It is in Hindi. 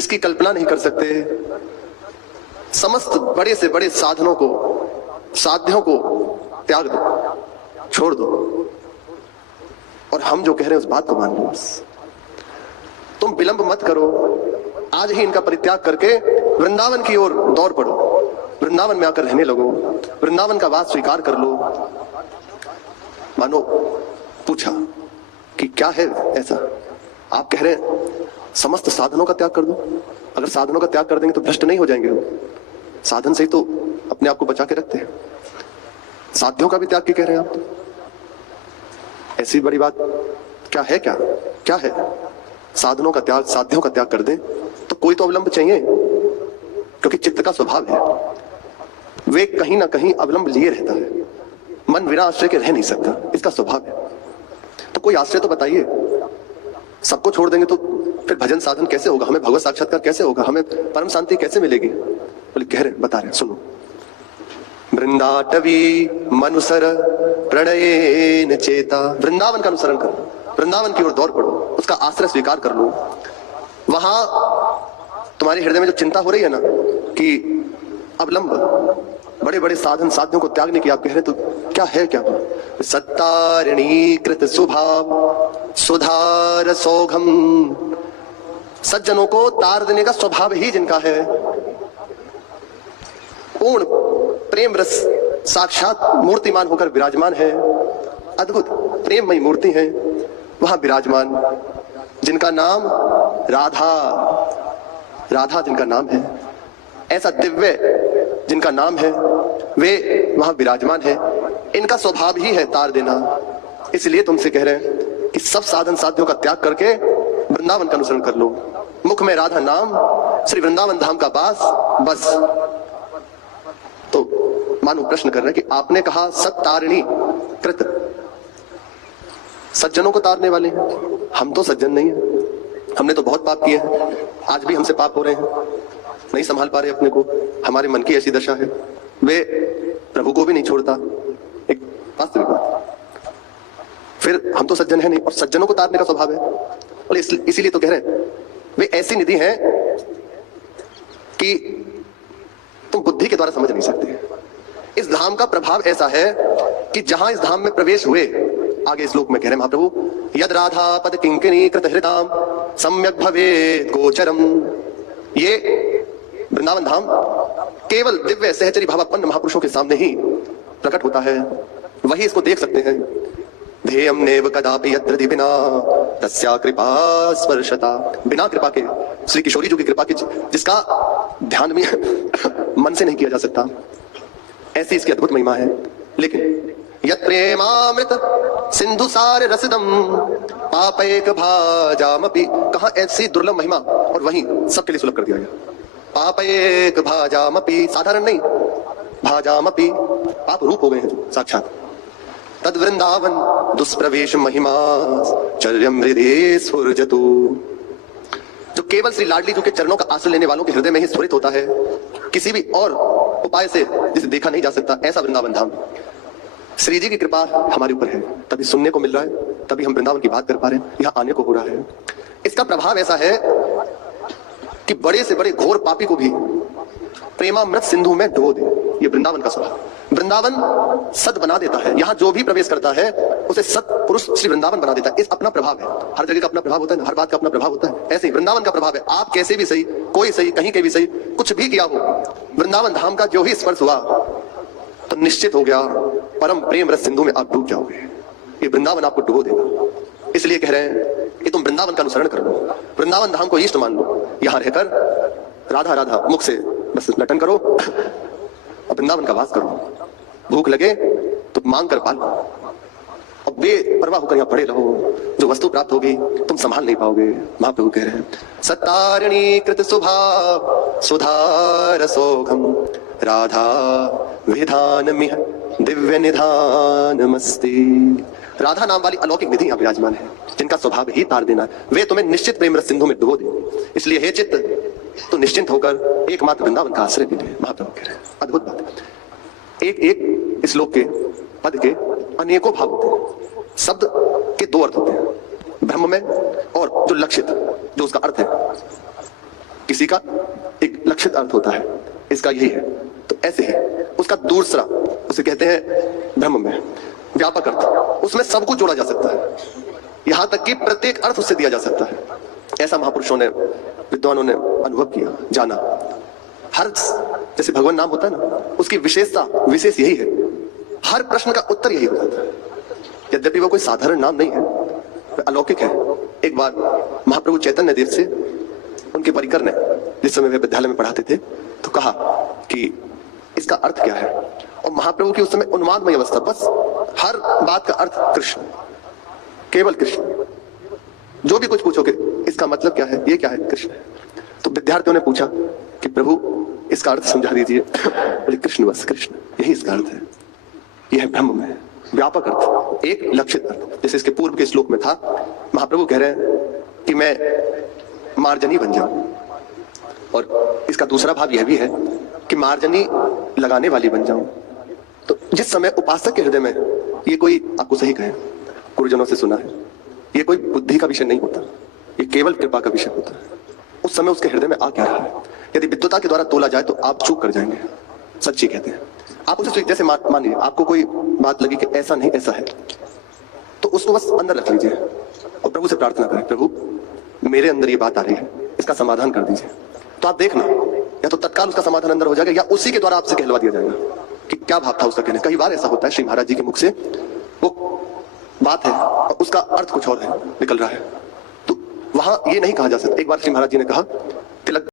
जिसकी कल्पना नहीं कर सकते। समस्त बड़े से बड़े साधनों को, साध्यों को त्याग दो, छोड़ दो, और हम जो कह रहे हैं उस बात को मान लो। बस तुम विलंब मत करो, आज ही इनका परित्याग करके वृंदावन की ओर दौड़ पड़ो, वृंदावन में आकर रहने लगो, वृंदावन का वास स्वीकार कर लो। मानो पूछा कि क्या है ऐसा, आप कह रहे हैं समस्त साधनों का त्याग कर दो। अगर साधनों का त्याग कर देंगे तो भ्रष्ट नहीं हो जाएंगे हो? साधन से ही तो अपने आप को बचा के रखते हैं, साध्यों का भी त्याग के कह रहे हैं आप? तो ऐसी बड़ी बात क्या है? क्या है? साधनों का त्याग, साध्यों का त्याग कर दें तो कोई तो अवलंब चाहिए, क्योंकि चित्त का स्वभाव है, वे कहीं ना कहीं अवलंब लिए रहता है। मन बिना आश्रय के रह नहीं सकता, इसका स्वभाव है। तो कोई आश्रय तो बताइए। सबको छोड़ देंगे तो फिर भजन साधन कैसे होगा? हमें भगवत साक्षात्कार कैसे होगा? हमें परम शांति कैसे मिलेगी? बोले कह रहे, बता रहे, सुनो। वृंदाटवी मनुसर प्रणयेन चेता, वृंदावन का अनुसरण करो, वृंदावन की ओर दौड़ पड़ो, उसका आश्रय स्वीकार कर लो। वहां तुम्हारे हृदय में जो चिंता हो रही है ना कि अवलंब, बड़े बड़े साधन साध्यों को त्यागने की आप कह रहे, तो क्या है? क्या सत्तारिणी कृत स्वभाव सुधार सौघम, सज्जनों को तार देने का स्वभाव ही जिनका है, पूर्ण प्रेम रस साक्षात मूर्तिमान होकर विराजमान है, अद्भुत प्रेममयी मूर्ति है, वहां विराजमान, जिनका नाम राधा, राधा जिनका नाम है, ऐसा दिव्य जिनका नाम है, वे वहां विराजमान है। इनका स्वभाव ही है तार देना। इसलिए तुमसे कह रहे हैं कि सब साधन साध्यों का त्याग करके वृंदावन का अनुसरण कर लो, मुख में राधा नाम, श्री वृंदावन धाम का वास, बस। तो मानो प्रश्न कर रहे हैं कि आपने कहा सत्तारिणी कृत, सज्जनों को तारने वाले हैं। हम तो सज्जन नहीं है, हमने तो बहुत पाप किए हैं, आज भी हमसे पाप हो रहे हैं, नहीं संभाल पा रहे अपने को, हमारे मन की ऐसी दशा है। वे प्रभु को भी नहीं छोड़ता, एक वास्तविक बात। फिर हम तो सज्जन है नहीं, और सज्जनों को तारने का स्वभाव है। और इसीलिए तो कह रहे हैं वे ऐसी निधि है कि तुम बुद्धि के द्वारा समझ नहीं सकते। इस धाम का प्रभाव ऐसा है कि जहां इस धाम में प्रवेश हुए, आगे श्लोक में कह रहे महाप्रभु, यद राधा पद किंकिनी कृत हृताम सम्यक भवेत् गोचरम, ये वृंदावन धाम केवल दिव्य सहचरी भावापन्न महापुरुषों के सामने ही प्रकट होता है, वही इसको देख सकते हैं। ध्येयम नेव कदापि यत्र बिना तस्या कृपा स्पर्शता, बिना कृपा के, श्री किशोरी जी की कृपा के, जिसका ध्यान भी मन से नहीं किया जा सकता, ऐसी इसकी अद्भुत महिमा है। लेकिन यत् प्रेमामृत सिंधु सार रसदम पापैक भाजामपि, कहां ऐसी दुर्लभ महिमा, और वहीं सबके लिए सुलभ कर दिया गया। पापैक भाजामपि, साधारण नहीं, भाजामपि, पाप रूप हो गए हैं साक्षात। तद वृंदावन दुष्प्रवेश महिमा चर्यम हृदय स्फुरजतु, जो केवल श्री लाडली जी के चरणों का आश्रय लेने वालों के हृदय में ही स्फुरित होता है, किसी भी और उपाय से जिसे देखा नहीं जा सकता, ऐसा वृंदावन धाम। श्री जी की कृपा हमारे ऊपर है, तभी सुनने को मिल रहा है, तभी हम वृंदावन की बात कर पा रहे हैं, यहाँ आने को हो रहा है। इसका प्रभाव ऐसा है कि बड़े से बड़े घोर पापी को भी प्रेमामृत सिंधु में डुबो दे, ये वृंदावन का स्वभाव। वृंदावन सद बना देता है, यहाँ जो भी प्रवेश करता है उसे सत पुरुष श्री वृंदावन बना देता है। इस अपना प्रभाव है, हर जगह का अपना प्रभाव होता है, हर बात का अपना प्रभाव होता है, ऐसे ही वृंदावन का प्रभाव है। आप कैसे भी सही, कोई सही, कहीं के भी सही, कुछ भी किया हो, वृंदावन धाम का जो ही स्पर्श हुआ तो निश्चित हो गया परम प्रेम रस सिंधु में आप डूब जाओगे, ये वृंदावन आपको डुबो देगा। इसलिए कह रहे हैं कि तुम वृंदावन का अनुसरण कर लो, वृंदावन धाम को इष्ट मान लो, यहाँ रहकर राधा राधा मुख से बस लटन करो और वृंदावन का वास करो। भूख लगे तो मांग कर पालो, और बेपरवाह होकर यहाँ पड़े रहो, जो वस्तु प्राप्त होगी तुम संभाल नहीं पाओगे। महाप्रभु कह रहे हैं सत्तारिणी कृत स्वभाव सुधार सौघम राधा विधान मिह दिव्य निधान मस्ती। राधा नाम वाली अलौकिक निधि यहाँ विराजमान है, जिनका स्वभाव ही तार देना है, वे तुम्हें निश्चित प्रेम रस सिंधु में डुबो देंगे। इसलिए हे चित्त, तो निश्चिंत होकर एकमात्र वृंदावन का आश्रय ले। महाप्रभु कह रहे हैं अद्भुत बात है। एक एक श्लोक के पद के अनेकों भाव होते हैं, शब्द के दो अर्थ होते हैं, ब्रह्म में और जो लक्षित, जो उसका अर्थ है। किसी का एक लक्षित अर्थ होता है, इसका यही है। तो ऐसे ही उसका दूसरा, उसे कहते हैं ब्रह्म में व्यापक अर्थ, उसमें सब कुछ जोड़ा जा सकता है, यहां तक कि प्रत्येक अर्थ उससे दिया जा सकता है। ऐसा महापुरुषों ने, विद्वानों ने अनुभव किया, जाना। हर जैसे भगवान नाम होता है ना, उसकी विशेषता विशेष यही है, हर प्रश्न का उत्तर यही हो जाता है। यद्यपि वो कोई साधारण नाम नहीं है, वो अलौकिक है। एक बार महाप्रभु चैतन्य देव से उनके परिकर ने, जिस समय वे विद्यालय में पढ़ाते थे, तो कहा कि इसका अर्थ क्या है। और महाप्रभु की उस समय उन्मादमय अवस्था, बस हर बात का अर्थ कृष्ण, केवल कृष्ण। जो भी कुछ पूछोगे इसका मतलब क्या है, ये क्या है, कृष्ण है। तो विद्यार्थियों ने पूछा कि प्रभु इसका अर्थ समझा दीजिए। बोले कृष्ण, बस कृष्ण, यही इसका अर्थ है। यह है ब्रह्म में व्यापक अर्थ, एक लक्षित अर्थ। जैसे इसके पूर्व के श्लोक में था, महाप्रभु कह रहे हैं कि मैं मार्जनी बन जाऊं, और इसका दूसरा भाव यह भी है कि मार्जनी लगाने वाली बन जाऊं। तो जिस समय उपासक के हृदय में, ये कोई आपको सही कहे, गुरुजनों से सुना है, ये कोई बुद्धि का विषय नहीं होता, ये केवल कृपा का विषय होता है। उस समय उसके हृदय में आ क्या रहा है, यदि विद्वता के द्वारा तोला जाए तो आप चूक कर जाएंगे। सच्ची कहते हैं। आप उसे जैसे मान लीजिए आपको कोई बात लगी कि ऐसा नहीं ऐसा है, तो उसको बस अंदर रख लीजिए और प्रभु से प्रार्थना करें, प्रभु मेरे अंदर ये बात आ रही है, इसका समाधान कर दीजिए। तो आप देखना, या तो तत्काल उसका समाधान अंदर हो जाएगा, या उसी के द्वारा आपसे कहलवा दिया जाएगा कि क्या भाव था उसका कहने। कई बार ऐसा होता है, श्री महाराज जी के मुख से वो बात है और उसका अर्थ कुछ और है, निकल रहा है। तो वहां ये नहीं कहा जा सकता। एक बार श्री महाराज जी ने कहा, तिलक